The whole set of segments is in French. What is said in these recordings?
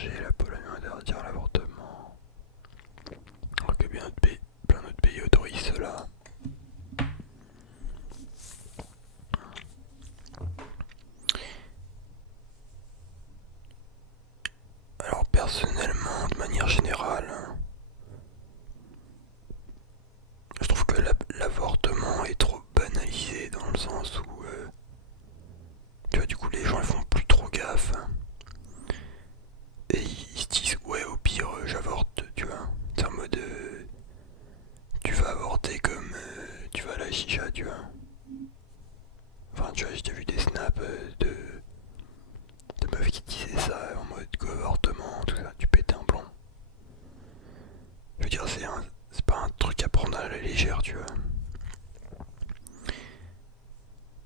danger, la Pologne va interdire l'avortement. Alors que plein d'autres pays autorisent cela. Alors personnellement, de manière générale, je trouve que l'avortement est trop banalisé dans le sens où, tu vois, du coup les gens ils font plus trop gaffe. Et ils se disent, ouais, au pire, j'avorte, tu vois. C'est en mode, tu vas avorter comme tu vas à la chicha, tu vois. Enfin, tu vois, j'ai déjà vu des snaps de meufs qui disaient ça en mode avortement, tout ça, tu pètes un plomb. Je veux dire, c'est pas un truc à prendre à la légère, tu vois.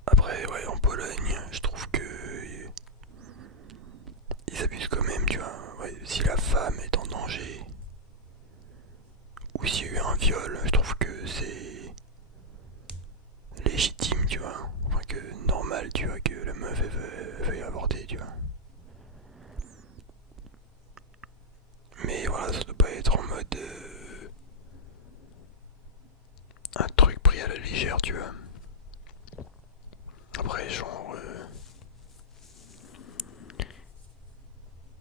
Après, ouais, en Pologne, je trouve que ils abusent quand même, tu vois. Ouais, si la femme est en danger, ou s'il y a eu un viol, je trouve que c'est légitime, tu vois. Enfin, que normal, tu vois, que la meuf elle veuille avorter, tu vois. Mais voilà, ça doit pas être en mode un truc pris à la légère, tu vois. Après, genre,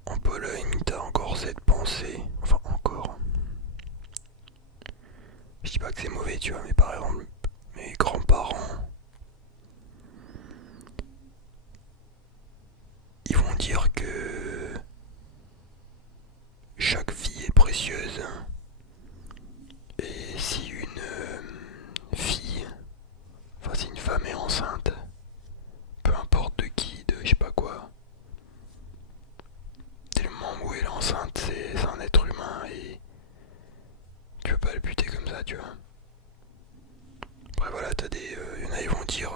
en Pologne, t'as encore cette pensée, enfin encore. Je dis pas que c'est mauvais, tu vois, mais par exemple, mes grands-parents, ils vont dire que chaque fille est précieuse. Et si une fille, enfin si une femme est enceinte, peu importe de qui, de je sais pas quoi, dès le moment où elle est enceinte, c'est un être humain et tu peux pas le buter comme ça, tu vois. Après voilà, t'as des. Y en a, ils vont dire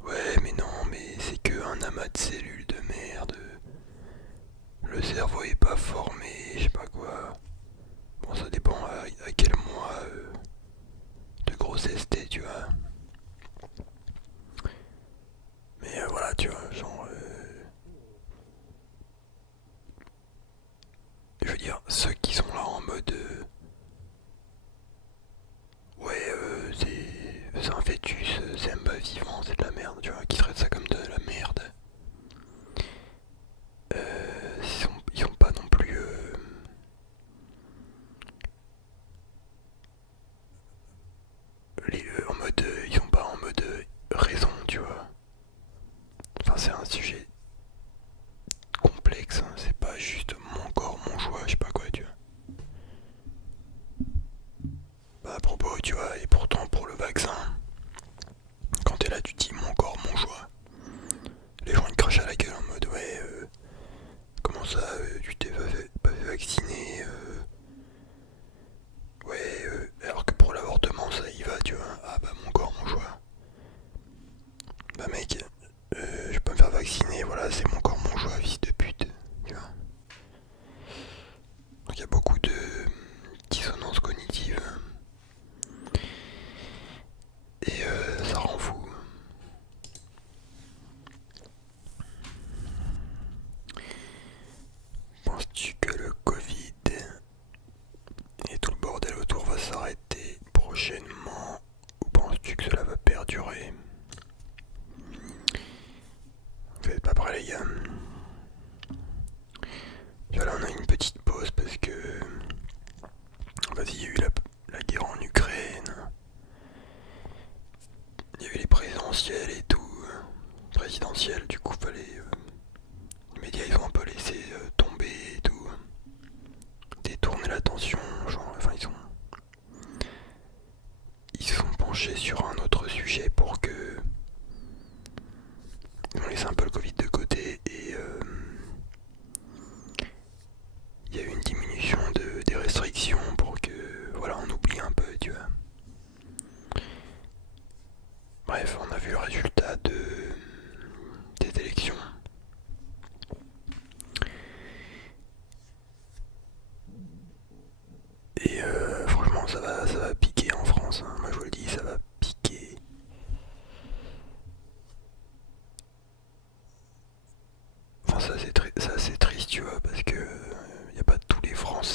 ouais, mais non, mais c'est que un amas de cellules de merde. Le cerveau est pas formé, je sais pas quoi. Bon, ça dépend à quel mois de grossesse t'es, tu vois. Mais voilà, tu vois, genre. Je veux dire, ceux qui sont là en mode. Ouais, c'est un fœtus, c'est même pas vivant, c'est de la merde, tu vois, qui traitent ça comme de la merde. Ils sont pas non plus en mode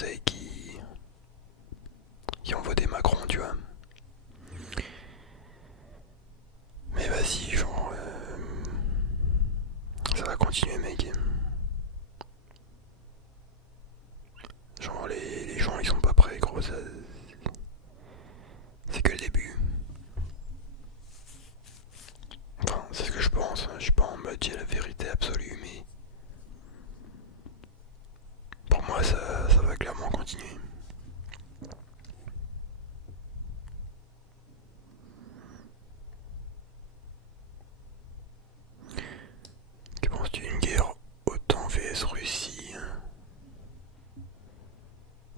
Français qui ont voté Macron, tu vois. Mais vas-y, genre, ça va continuer, mec. Genre, les gens, ils sont pas prêts, gros, ça, c'est que le début. Enfin, c'est ce que je pense, hein. Je suis pas en mode j'ai la vérité absolue, mais pour moi, ça va clairement continuer. Que penses-tu d'une guerre OTAN vs Russie?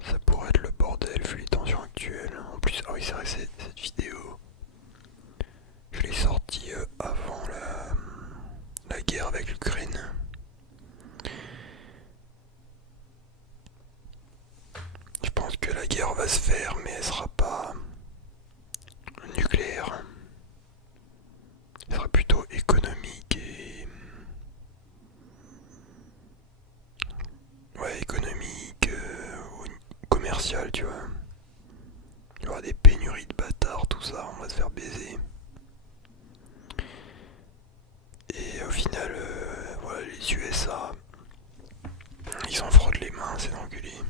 Ça pourrait être le bordel vu les tensions actuelles. En plus, ah oui, c'est vrai, cette vidéo, je l'ai sortie avant la guerre avec l'Ukraine. Je pense que la guerre va se faire, mais elle sera pas nucléaire. Elle sera plutôt économique et... Ouais, économique, ou commerciale, tu vois. Il y aura des pénuries de bâtards, tout ça, on va se faire baiser. Et au final, voilà, les USA, ils s'en frottent les mains, ces enculés.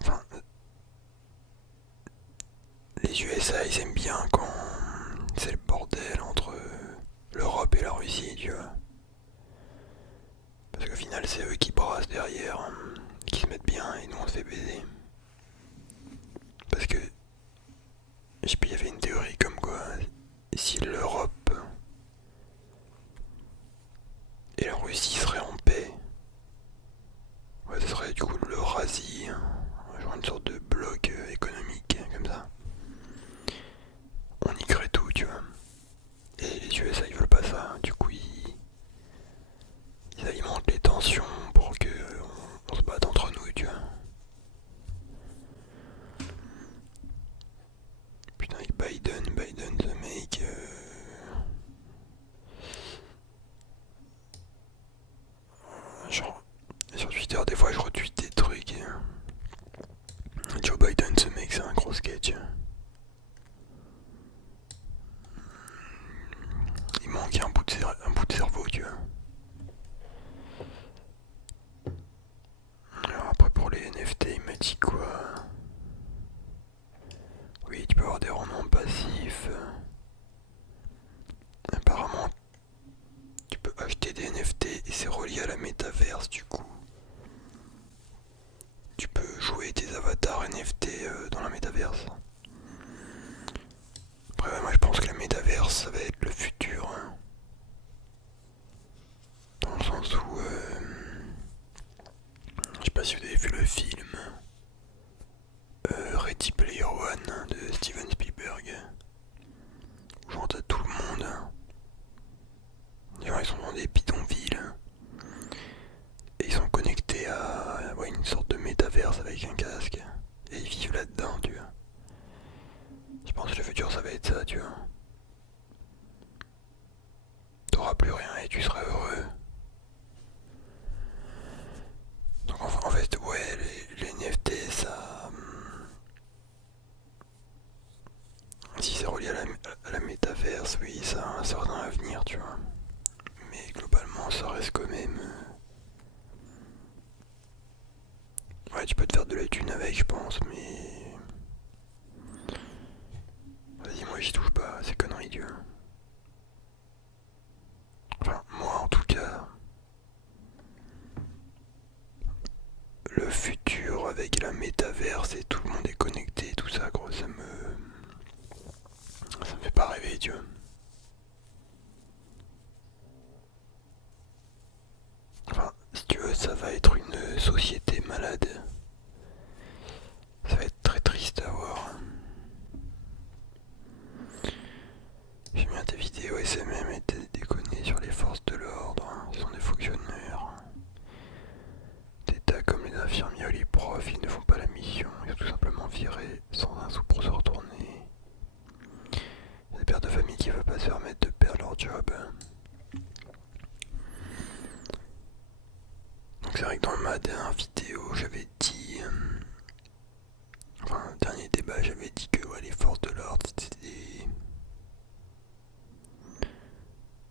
Enfin, les USA, ils aiment bien quand c'est le bordel entre l'Europe et la Russie, tu vois. Parce qu'au final, c'est eux qui brassent derrière, qui se mettent bien, et nous on se fait baiser. Parce que, je sais plus, il y avait une théorie comme quoi, si l'Europe et la Russie seraient en paix, ouais, ce serait du coup l'Eurasie, genre une sorte de bloc économique, comme ça. On niquerait tout, tu vois. Et les USA, ils veulent pas ça, du coup, ils alimentent les tensions pour que on se batte entre nous, tu vois. Putain, avec Biden, the mec... Genre, sur Twitter, des fois, je retweet des trucs. Joe Biden, ce mec, c'est un gros sketch. Il manque un bout de cerveau, tu vois. Alors après, pour les NFT, il m'a dit quoi? Oui, tu peux avoir des rendements passifs. Apparemment, tu peux acheter des NFT et c'est relié à la métaverse, du coup. Tu peux jouer tes avatars NFT dans la métaverse. Après, ouais, moi je pense que la métaverse, ça va être le futur. Hein. Dans le sens où... je sais pas si vous avez vu le film Ready Player One de Steven Spielberg. Où genre t'as tout le monde. Les gens ils sont dans des bidonvilles. Et ils sont connectés à ouais, une sorte de métaverse avec un casque. Et ils vivent là-dedans, tu vois. Je pense que le futur ça va être ça, tu vois. T'auras plus rien et tu seras heureux. Donc en fait, ouais, les NFT, ça... Si c'est relié à la métaverse, oui, ça a un certain avenir, tu vois. Mais globalement, ça reste quand même... Ouais, tu peux te faire de la thune avec, je pense, mais... Vas-y, moi j'y touche pas, c'est conneries, tu vois. Enfin, moi en tout cas... Le futur avec la métaverse et tout le monde est connecté, tout ça, gros, ça me fait pas rêver, tu vois. Enfin, si tu veux, ça va être une société malade. Ça va être très triste à voir. J'aime bien tes vidéos SMM et tes déconner sur les forces de l'ordre. Ils sont des fonctionnaires. Des tas comme les infirmiers ou les profs, ils ne font pas la mission. Ils sont tout simplement virés sans un sou pour se retourner. Des pères de famille qui ne veulent pas se permettre de perdre leur job. dans ma dernière vidéo, j'avais dit, enfin, dernier débat, j'avais dit que ouais, les forces de l'ordre, c'était des...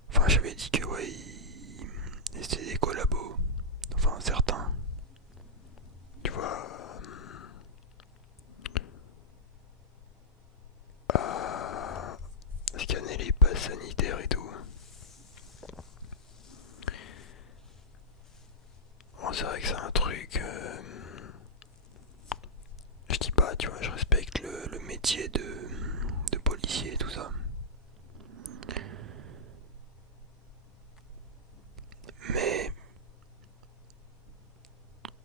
Enfin, j'avais dit que ouais, c'était des collabos. Enfin, certains. Tu vois, à scanner les passes sanitaires et tout. Bon, c'est vrai que c'est un truc... je dis pas, tu vois, je respecte le métier de policier et tout ça. Mais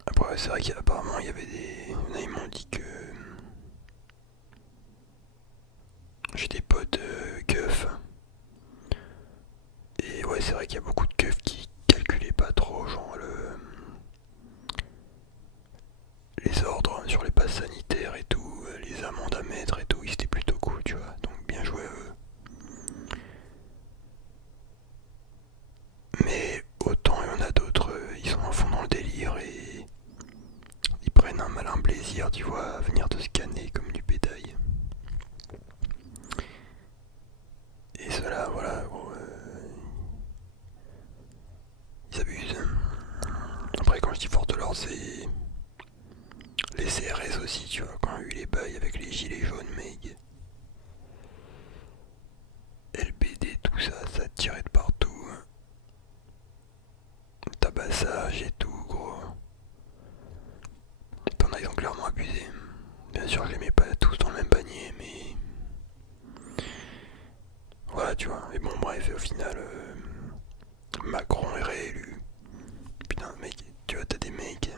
après, c'est vrai qu'apparemment il y avait des... Ils m'ont dit que j'ai des potes keufs. Et ouais, c'est vrai qu'il y a beaucoup de keufs qui calculaient pas trop, genre les ordres sur les passes sanitaires et tout, les amendes à mettre et tout, c'était plutôt cool, tu vois. Donc bien joué à eux. Mais autant il y en a d'autres, ils sont à fond dans le délire et ils prennent un malin plaisir, tu vois, à venir te scanner comme du bétail. Et cela, voilà, gros, ils abusent. Après, quand je dis fort de l'ordre, c'est les CRS aussi, tu vois, quand il y a eu les bails avec les gilets jaunes, mec. LBD, tout ça, ça tirait de partout. Tabassage et tout, gros. T'en as, ils ont clairement abusé. Bien sûr, je les mets pas tous dans le même panier, mais. Voilà, tu vois. Et bon, bref, et au final, Macron est réélu. Putain, mec, tu vois, t'as des mecs.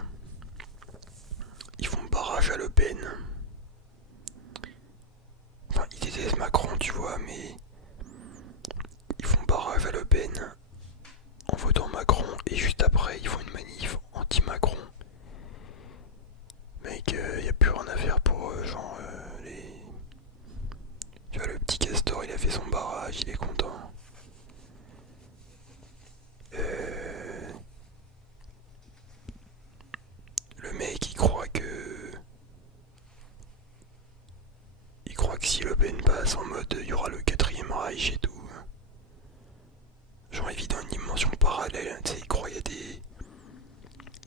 Ils font barrage à Le Pen. Enfin, ils détestent Macron, tu vois, mais. Ils font barrage à Le Pen en votant Macron et juste après, ils font une manif anti-Macron. Mec, y a plus rien à faire pour genre les. Tu vois, le petit Castor, il a fait son barrage, il est content. Euh, le mec, il croit que. Il croit que si Le Pen passe en mode il y aura le quatrième Reich et tout. Genre, il vit dans une dimension parallèle, tu sais, il croit qu'il y a des.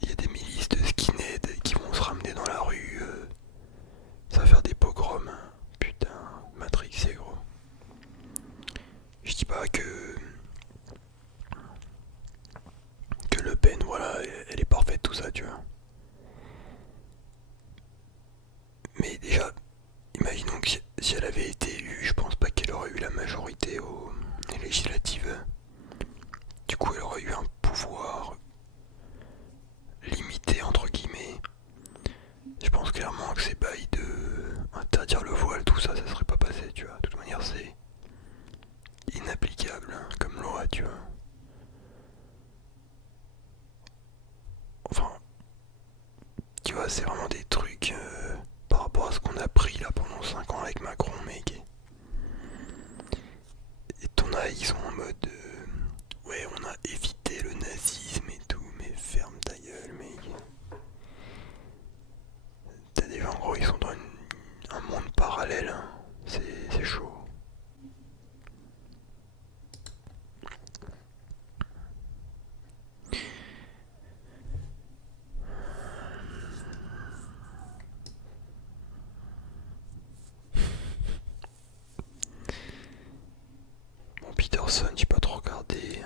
Il y a des milices de skinheads qui vont se ramener dans la rue. Ça va faire des pogroms. Putain, Matrix, c'est gros. Je dis pas que Le Pen, voilà, elle est parfaite, tout ça, tu vois. Mais déjà, imaginons que si elle avait été élue, je pense pas qu'elle aurait eu la majorité aux législatives. Du coup, elle aurait eu un pouvoir limité, entre guillemets. Je pense clairement que ces bails de interdire le voile, tout ça, ça serait pas passé, tu vois. De toute manière, c'est inapplicable hein, comme loi, tu vois. Enfin, tu vois, c'est vraiment des trucs par rapport à ce qu'on a pris là pendant 5 ans avec Macron, mec. Et ton œil, ils sont en mode ouais, on a évité le nazisme et tout, mais ferme ta gueule, mec. T'as des gens, en gros, ils sont dans un monde parallèle, hein. C'est chaud. Bon, Peterson, j'ai pas trop regardé.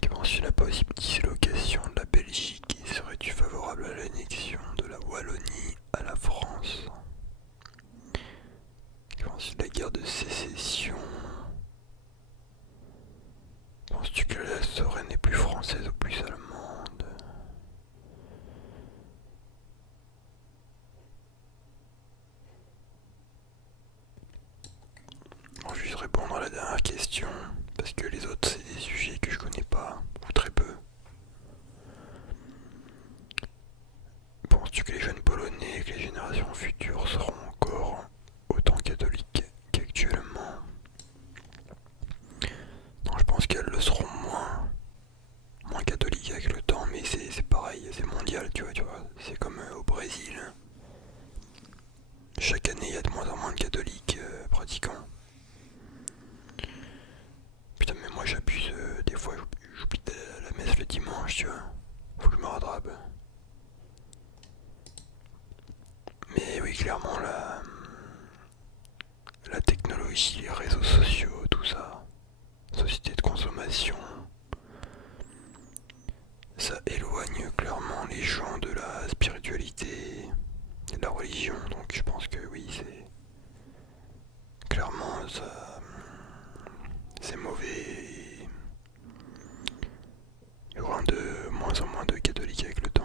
Qui mentionne la possible dislocation de la Belgique et serais-tu favorable à l'annexion de la Wallonie à la France? Qui mentionne la guerre de sécession. Penses-tu que la Lorraine est plus française ou plus allemande? Bon, je vais juste répondre à la dernière question, parce que les autres, c'est des sujets que je connais pas, ou très peu. Penses-tu que les jeunes Polonais et que les générations futures seront encore autant catholiques qu'actuellement? Non, je pense qu'elles le seront moins catholiques avec l'impression. Ça éloigne clairement les gens de la spiritualité et de la religion, donc je pense que oui, c'est clairement ça, c'est mauvais. Il y aura de moins en moins de catholiques avec le temps.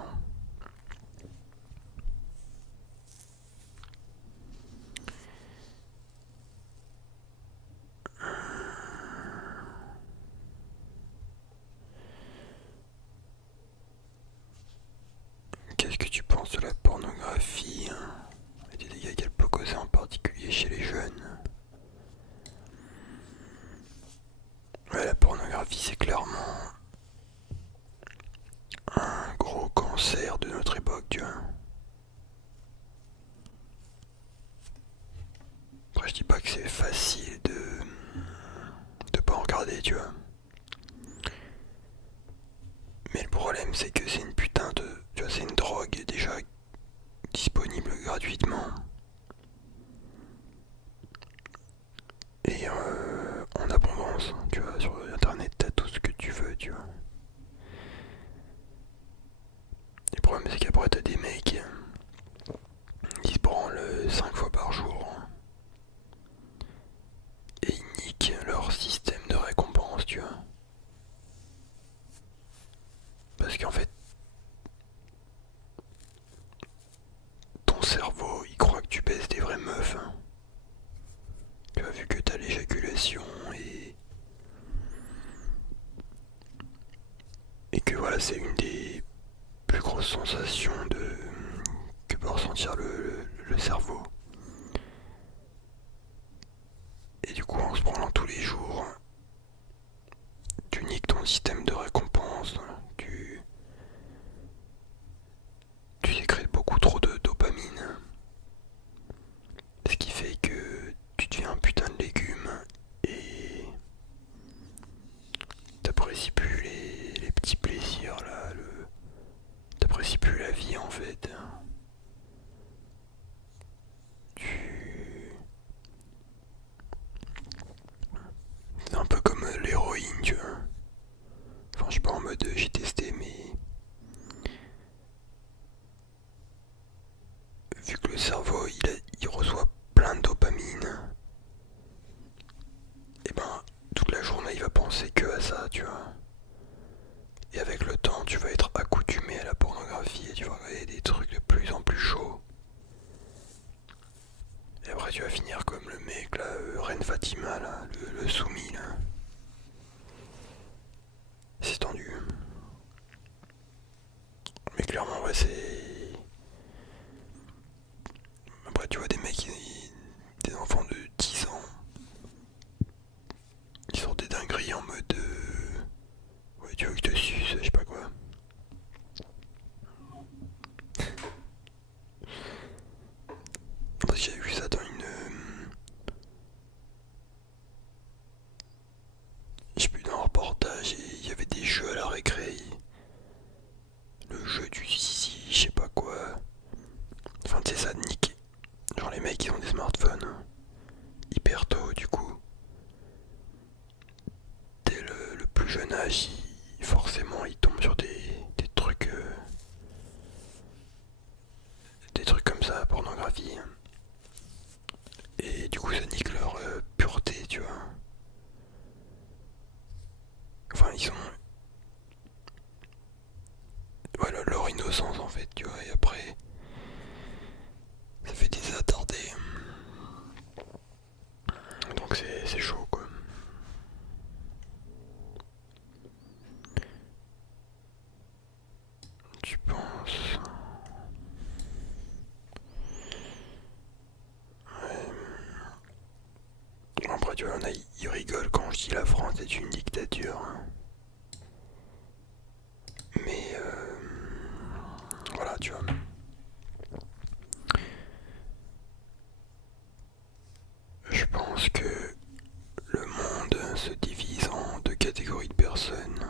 Qu'est-ce que tu penses de la pornographie et des dégâts qu'elle peut causer en particulier chez les jeunes? Ouais, la pornographie c'est clairement un gros cancer de notre époque, tu vois. Après je dis pas que c'est facile de pas en regarder, tu vois. Mais le problème c'est que c'est une putain de... Tu vois, c'est une drogue déjà disponible gratuitement. Et en abondance, tu vois, sur internet t'as tout ce que tu veux, tu vois. Le problème c'est qu'après t'as des mecs qui se branlent 5 fois par jour et ils niquent leur système de récompense, tu vois. Parce qu'en fait, ton cerveau il croit que tu baises des vraies meufs, hein. Tu as vu que t'as l'éjaculation et que voilà, c'est une des plus grosses sensations que peut ressentir le cerveau. Et du coup, en se branlant tous les jours, tu niques ton système de récompense, tu sécrètes beaucoup trop de dopamine, ce qui fait que tu deviens un putain de légume et t'apprécies plus les petits plaisirs là, t'apprécies plus la vie en fait. Tu... C'est un peu comme l'héroïne, tu vois. Enfin, je suis pas en mode j'ai testé, mais vu que le cerveau il reçoit plein de dopamine, et ben toute la journée il va penser que à ça, tu vois. Et avec le temps, tu vas être accoutumé à la pornographie et tu vas regarder des trucs de plus en plus chauds. Et après, tu vas finir comme le mec là, Reine Fatima là, le soumis là. C'est tendu. Mais clairement, ouais, c'est. Après, tu vois des mecs, des enfants de 10 ans, ils sortent des dingueries en mode. Ouais, tu veux que je te suce, je sais pas quoi. J'ai vu ça dans une. Je sais plus, dans un reportage, et il y avait des jeux à la récré. Le jeu du zizi, je sais pas quoi. Enfin, tu sais, ça nique. Genre, les mecs, ils ont des smartphones hyper tôt, du coup. Dès le plus jeune âge, forcément, ils tombent sur des trucs. Des trucs comme ça, pornographie. Et du coup, ça nique leur pureté, tu vois. Enfin, ils ont. Voilà, leur innocence en fait, tu vois. Et après, ça fait des attardés. Donc c'est chaud, quoi. Tu penses? Après, tu vois, ils rigolent quand je dis la France est une dictature, hein. Mais voilà, tu vois. Je pense que le monde se divise en deux catégories de personnes.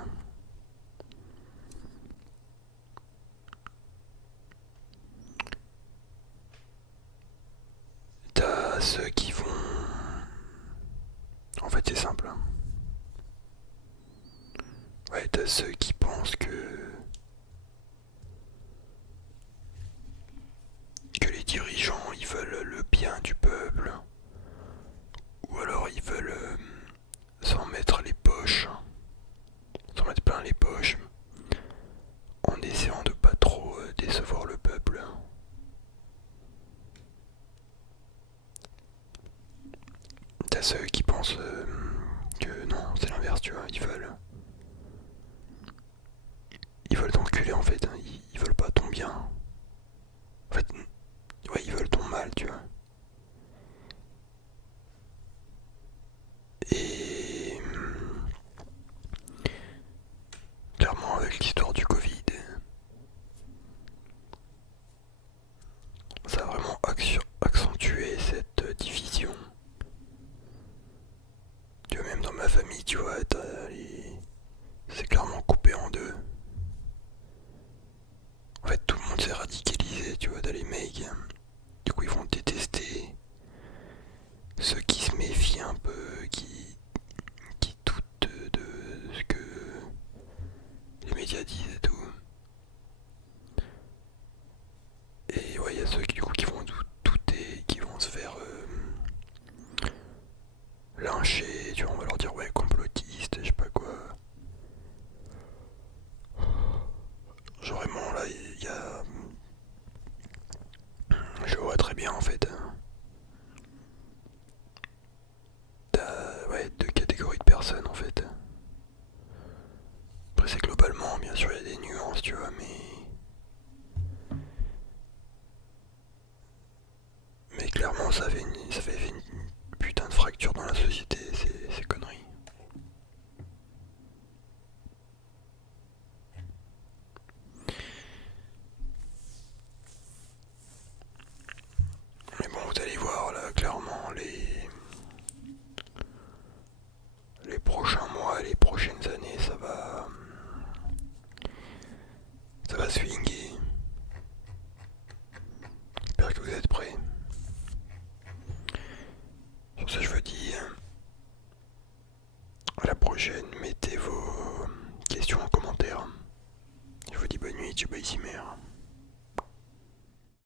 T'as ceux qui vont... En fait, c'est simple, hein. t'as ceux qui pensent que les dirigeants ils veulent le bien du peuple, ou alors ils veulent s'en mettre les poches, s'en mettre plein les poches, en essayant de pas trop décevoir le peuple. T'as ceux qui pensent que non, c'est l'inverse, tu vois, ils veulent t'enculer en fait, hein, ils veulent pas ton bien. En fait, ouais, ils veulent ton mal, tu vois. Et clairement, avec l'histoire du Covid, ça a vraiment accentué cette division. Tu vois, même dans ma famille, tu vois, c'est clairement coupé en deux. En fait, tout le monde s'est radicalisé, tu vois, dans les mecs. Du coup, ils vont détester ceux qui se méfient un peu, qui doutent de ce que les médias disent et tout. Et ouais, il y a ceux qui, du coup, qui vont douter, qui vont se faire lyncher, tu vois, on va leur dire ouais, complotiste, je sais pas quoi. Genre vraiment là, il y a... Je vois très bien en fait. T'as ouais, deux catégories de personnes en fait. Après c'est globalement, bien sûr il y a des nuances, tu vois, mais clairement ça fait une putain de fracture dans la société, ces conneries. Mais bon, vous allez voir là, clairement, les prochains mois, les prochaines années, ça va swinguer. J'espère que vous êtes prêts. Sur ce, je vous dis à la prochaine.